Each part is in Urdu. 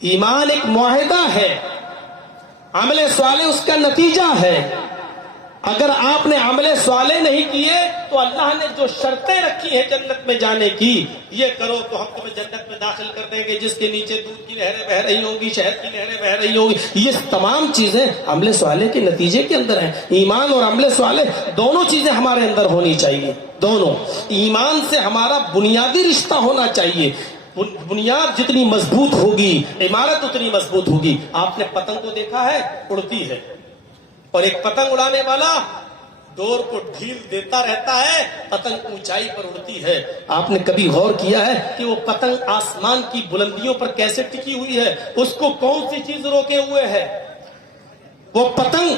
ایمان ایک معاہدہ ہے، عمل صالح اس کا نتیجہ ہے۔ اگر آپ نے عمل صالح نہیں کیے تو اللہ نے جو شرطیں رکھی ہیں جنت میں جانے کی، یہ کرو تو ہم تمہیں جنت میں داخل کر دیں گے جس کے نیچے دودھ کی نہریں بہہ رہی ہوں گی، شہد کی نہریں بہہ رہی ہوں گی، یہ تمام چیزیں عمل صالح کے نتیجے کے اندر ہیں۔ ایمان اور عمل صالح دونوں چیزیں ہمارے اندر ہونی چاہیے، دونوں۔ ایمان سے ہمارا بنیادی رشتہ ہونا چاہیے، بنیاد جتنی مضبوط ہوگی عمارت اتنی مضبوط ہوگی۔ آپ نے پتنگ کو دیکھا ہے، اڑتی ہے، اور ایک پتنگ اڑانے والا ڈور کو ڈھیل دیتا رہتا ہے، پتنگ اونچائی پر اڑتی ہے۔ آپ نے کبھی غور کیا ہے کہ وہ پتنگ آسمان کی بلندیوں پر کیسے ٹکی ہوئی ہے؟ اس کو کون سی چیز روکے ہوئے ہے؟ وہ پتنگ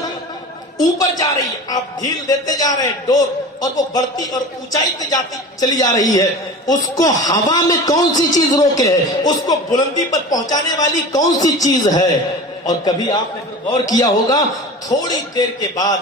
اوپر جا رہی ہے، آپ ڈھیل دیتے جا رہے ہیں ڈور، اور وہ بڑھتی اور اونچائی پہ جاتی چلی جا رہی ہے۔ اس کو ہوا میں کون سی چیز روکے ہے؟ اس کو بلندی پر پہنچانے والی کون سی چیز ہے؟ اور کبھی آپ نے پھر غور کیا ہوگا، تھوڑی دیر کے بعد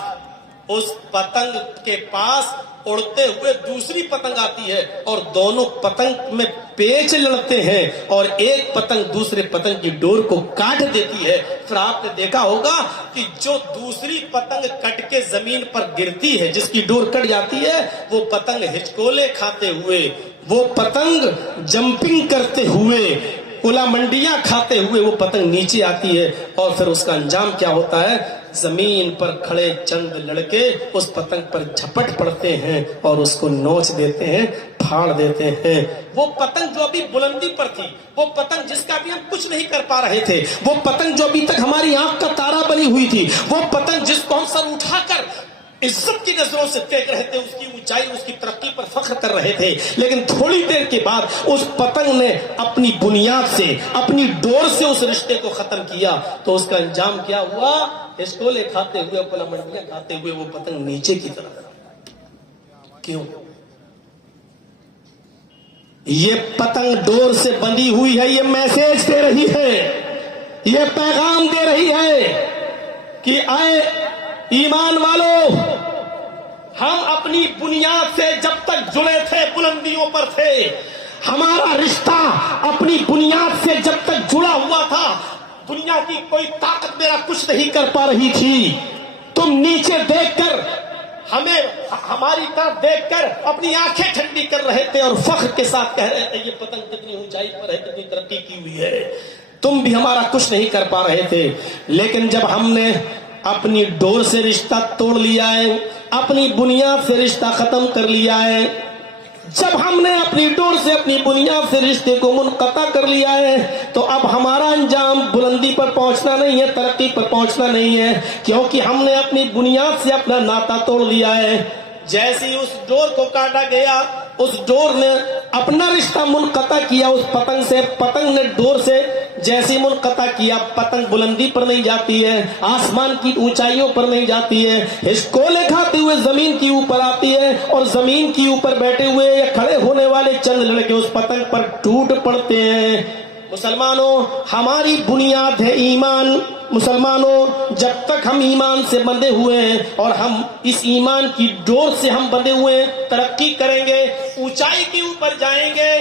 اس پتنگ کے پاس اڑتے ہوئے دوسری پتنگ آتی ہے، اور دونوں پتنگ میں پیچ لڑتے ہیں، اور ایک پتنگ دوسرے پتنگ کی ڈور کو کاٹ دیتی ہے۔ پھر آپ نے دیکھا ہوگا کہ جو دوسری پتنگ کٹ کے زمین پر گرتی ہے، جس کی ڈور کٹ جاتی ہے، وہ پتنگ ہچکولے کھاتے ہوئے، وہ پتنگ جمپنگ کرتے ہوئے، کلا منڈیاں کھاتے ہوئے وہ پتنگ نیچے آتی ہے، اور پھر اس کا انجام کیا ہوتا ہے؟ زمین پر کھڑے چند لڑکے اس پتنگ پر جھپٹ پڑتے ہیں اور اس کو نوچ دیتے ہیں، پھاڑ دیتے ہیں۔ وہ پتنگ جو ابھی بلندی پر تھی، وہ پتنگ جس کا ابھی ہم کچھ نہیں کر پا رہے تھے، وہ پتنگ جو ابھی تک ہماری آنکھ کا تارا بنی ہوئی تھی، وہ پتنگ جس کو ہم سر اٹھا کر عزت کی نظروں سے دیکھ رہے تھے، اس کی اونچائی، اس کی ترقی پر فخر کر رہے تھے، لیکن تھوڑی دیر کے بعد اس پتنگ نے اپنی بنیاد سے، اپنی ڈور سے اس رشتے کو ختم کیا، تو اس کا انجام کیا ہوا؟ ہچکولے کھاتے ہوئے، کلا منڈیاں کھاتے ہوئے وہ پتنگ نیچے کی طرف۔ کیوں؟ یہ پتنگ ڈور سے بندھی ہوئی ہے، یہ میسج دے رہی ہے، یہ پیغام دے رہی ہے کہ اے ایمان والو، ہم اپنی بنیاد سے جب تک جڑے تھے بلندیوں پر تھے، ہمارا رشتہ اپنی بنیاد سے جب تک جڑا ہوا تھا، دنیا کی کوئی طاقت میرا کچھ نہیں کر پا رہی تھی۔ تم نیچے دیکھ کر ہمیں، ہماری طرف دیکھ کر اپنی آنکھیں ٹھنڈی کر رہے تھے اور فخر کے ساتھ کہہ رہے تھے یہ پتنگ کتنی اونچائی پر ہے، کتنی ترقی کی ہوئی ہے، تم بھی ہمارا کچھ نہیں کر پا رہے تھے۔ لیکن جب ہم نے اپنی ڈور سے رشتہ توڑ لیا ہے، اپنی بنیاد سے رشتہ ختم کر لیا ہے، جب ہم نے اپنی ڈور سے، اپنی بنیاد سے رشتے کو منقطع کر لیا ہے، تو اب ہمارا انجام بلندی پر پہنچنا نہیں ہے، ترقی پر پہنچنا نہیں ہے، کیونکہ ہم نے اپنی بنیاد سے اپنا ناطہ توڑ لیا ہے۔ جیسے ہی اس ڈور کو کاٹا گیا، اس ڈور نے اپنا رشتہ منقطع کیا اس پتنگ سے، پتنگ نے ڈور سے جیسے منقطع کیا، پتنگ بلندی پر نہیں جاتی ہے، آسمان کی اونچائیوں پر نہیں جاتی ہے، ہچکولے کھاتے ہوئے زمین کی اوپر آتی ہے، اور زمین کی اوپر بیٹھے ہوئے یا کھڑے ہونے والے چند لڑکے اس پتنگ پر ٹوٹ پڑتے ہیں۔ مسلمانوں، ہماری بنیاد ہے ایمان۔ مسلمانوں، جب تک ہم ایمان سے بندھے ہوئے ہیں اور ہم اس ایمان کی ڈور سے ہم بندھے ہوئے ہیں، ترقی کریں گے، اونچائی کے اوپر جائیں گے،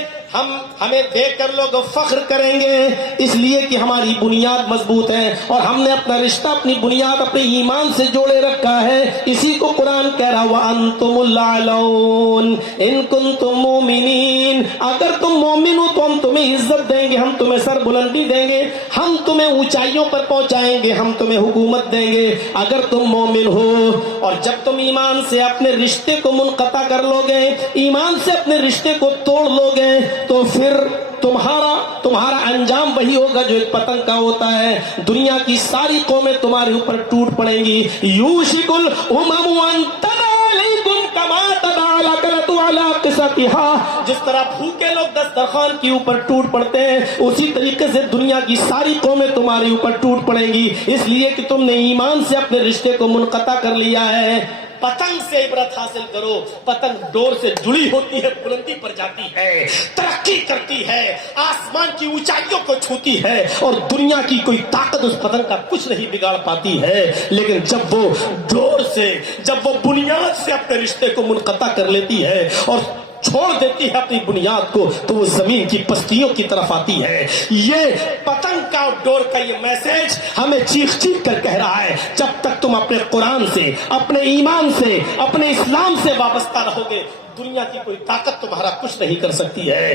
ہمیں دیکھ کر لوگ فخر کریں گے، اس لیے کہ ہماری بنیاد مضبوط ہے اور ہم نے اپنا رشتہ، اپنی بنیاد اپنے ایمان سے جوڑے رکھا ہے۔ اسی کو قرآن کہہ رہا وَأَنْتُمُ الْأَعْلَوْنَ إِن كُنتُم مُؤْمِنِينَ، اگر تم مومن ہو تو ہم تمہیں عزت دیں گے، ہم تمہیں سر بلندی دیں گے، ہم تمہیں اونچائیوں پر پہنچائیں گے، ہم تمہیں حکومت دیں گے اگر تم مومن ہو۔ اور جب تم ایمان سے اپنے رشتے کو منقطع کر لو گے، ایمان سے اپنے رشتے کو توڑ لو گے، تو پھر تمہارا انجام وہی ہوگا جو ایک پتنگ کا ہوتا ہے۔ دنیا کی ساری قومیں تمہارے اوپر ٹوٹ پڑیں گی۔ یوشک الامم ان تدع علیکم کما تدع الاکلۃ علی قصتها، جس طرح بھوکے لوگ دسترخوان کے اوپر ٹوٹ پڑتے ہیں، اسی طریقے سے دنیا کی ساری قومیں تمہارے اوپر ٹوٹ پڑیں گی، اس لیے کہ تم نے ایمان سے اپنے رشتے کو منقطع کر لیا ہے۔ پتنگ سے عبرت حاصل کرو، پتنگ ڈور سے جڑی ہوتی ہے، بلندی پر جاتی ہے، ترقی کرتی ہے، آسمان کی اونچائیوں کو چھوتی ہے، اور دنیا کی کوئی طاقت اس پتنگ کا کچھ نہیں بگاڑ پاتی ہے۔ لیکن جب وہ ڈور سے، جب وہ بنیاد سے اپنے رشتے کو منقطع کر لیتی ہے اور چھوڑ دیتی ہے اپنی بنیاد کو تو وہ زمین کی پستیوں کی طرف آتی ہے. یہ پتنگ کا ڈور کا یہ میسج ہمیں چیخ چیخ کر کہہ رہا ہے جب تک تم اپنے قرآن سے، اپنے ایمان سے، اپنے اسلام سے وابستہ رہو گے، دنیا کی کوئی طاقت تمہارا کچھ نہیں کر سکتی ہے.